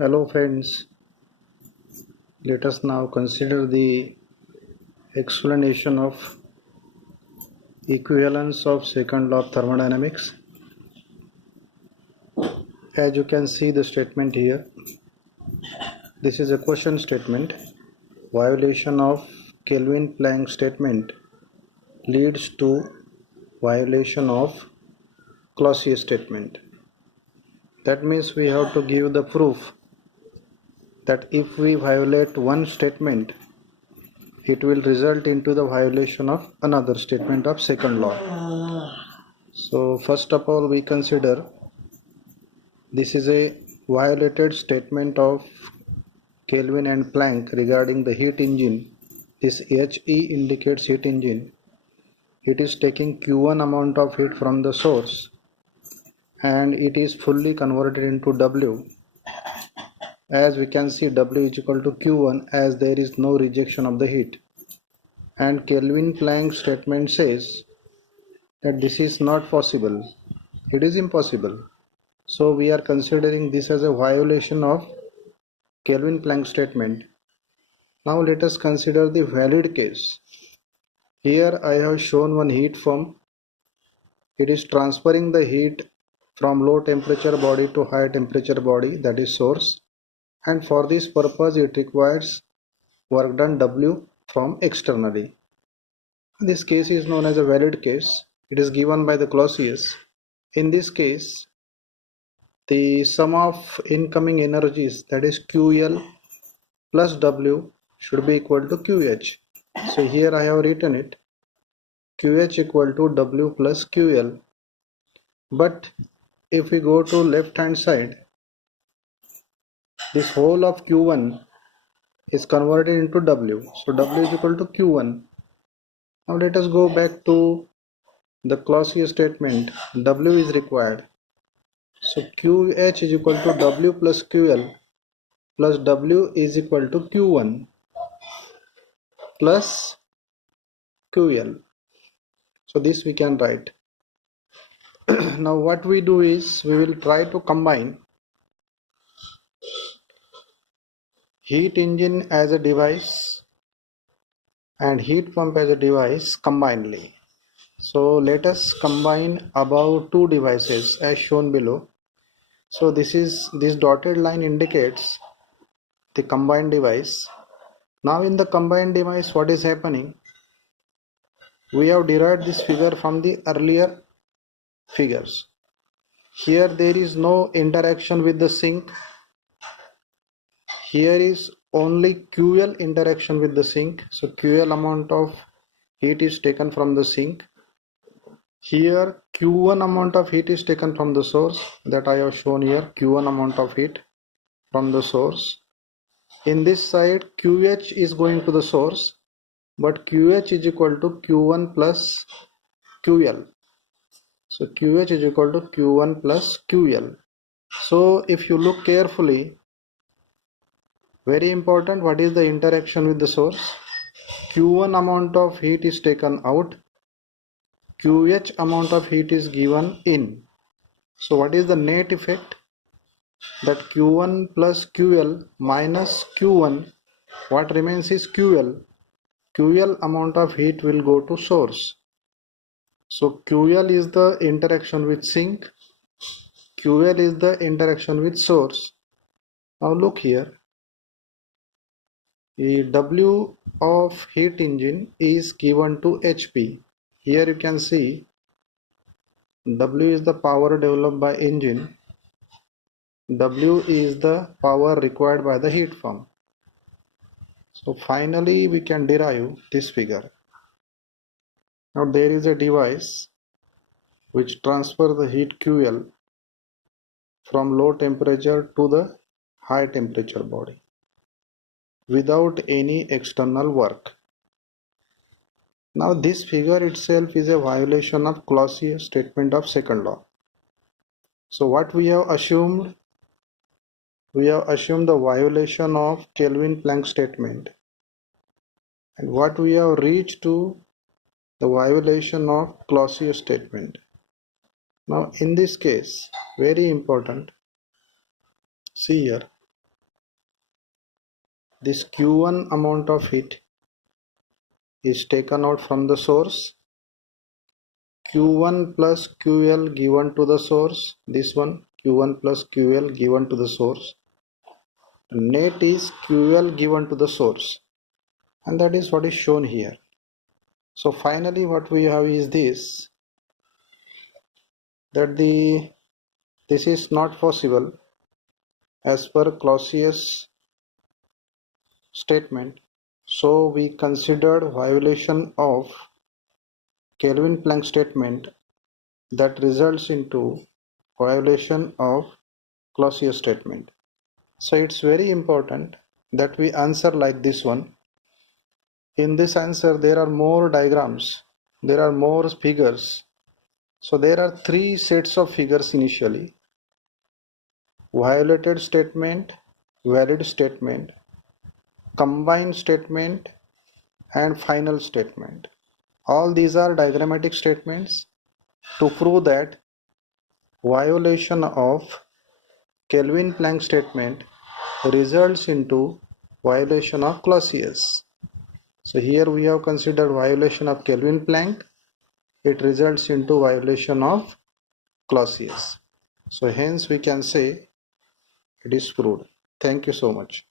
Hello friends, let us now consider the explanation of equivalence of second law of thermodynamics. As you can see the statement here, this is a question statement. Violation of Kelvin-Planck statement leads to violation of Clausius statement. That means we have to give the proof that if we violate one statement, it will result into the violation of another statement of second law. So first of all, we consider this is a violated statement of Kelvin and Planck regarding the heat engine. This HE indicates heat engine. It is taking Q1 amount of heat from the source and it is fully converted into W. As we can see, W is equal to Q1 as there is no rejection of the heat. And Kelvin-Planck statement says that this is not possible. It is impossible. So we are considering this as a violation of Kelvin-Planck statement. Now let us consider the valid case. Here I have shown one heat pump. It is transferring the heat from low temperature body to high temperature body, that is source, and for this purpose it requires work done W from externally. This case is known as a valid case. It is given by the Clausius. In this case, the sum of incoming energies, that is QL plus W, should be equal to QH. So here I have written it, QH equal to W plus QL. But if we go to left hand side, this whole of Q1 is converted into W. So W is equal to Q1. Now let us go back to the Clausius statement. W is required. So QH is equal to W plus QL plus W is equal to Q1 plus QL. So this we can write. Now what we do is we will try to combine heat engine as a device and heat pump as a device combinedly. So let us combine above two devices as shown below. So this dotted line indicates the combined device. Now in the combined device, what is happening? We have derived this figure from the earlier figures. Here there is no interaction with the sink. Here is only QL interaction with the sink. So QL amount of heat is taken from the sink. Here Q1 amount of heat is taken from the source, that I have shown here, Q1 amount of heat from the source. In this side QH is going to the source, but QH is equal to Q1 plus QL. So QH is equal to Q1 plus QL. So if you look carefully, very important, what is the interaction with the source? Q1 amount of heat is taken out, QH amount of heat is given in. So what is the net effect? That Q1 plus QL minus Q1, what remains is QL. QL amount of heat will go to source. So QL is the interaction with sink, QL is the interaction with source. Now look here, the W of heat engine is given to HP. Here you can see W is the power developed by engine, W is the power required by the heat pump. So finally we can derive this figure. Now there is a device which transfers the heat QL from low temperature to the high temperature body without any external work. Now this figure itself is a violation of Clausius statement of second law. So what we have assumed? We have assumed the violation of Kelvin-Planck statement. And what we have reached to the violation of Clausius statement. Now in this case, very important, see here, this Q1 amount of heat is taken out from the source, Q1 plus QL given to the source, this one Q1 plus QL given to the source, net is QL given to the source, and that is what is shown here. So finally what we have is this, that this is not possible as per Clausius statement. So we considered violation of Kelvin-Planck statement that results into violation of Clausius statement. So it's very important that we answer like this one. In this answer there are more diagrams, there are more figures. So there are three sets of figures initially: violated statement, valid statement, combined statement, and final statement. All these are diagrammatic statements to prove that violation of Kelvin-Planck statement results into violation of Clausius. So here we have considered violation of Kelvin-Planck. It results into violation of Clausius. So hence we can say it is proved. Thank you so much.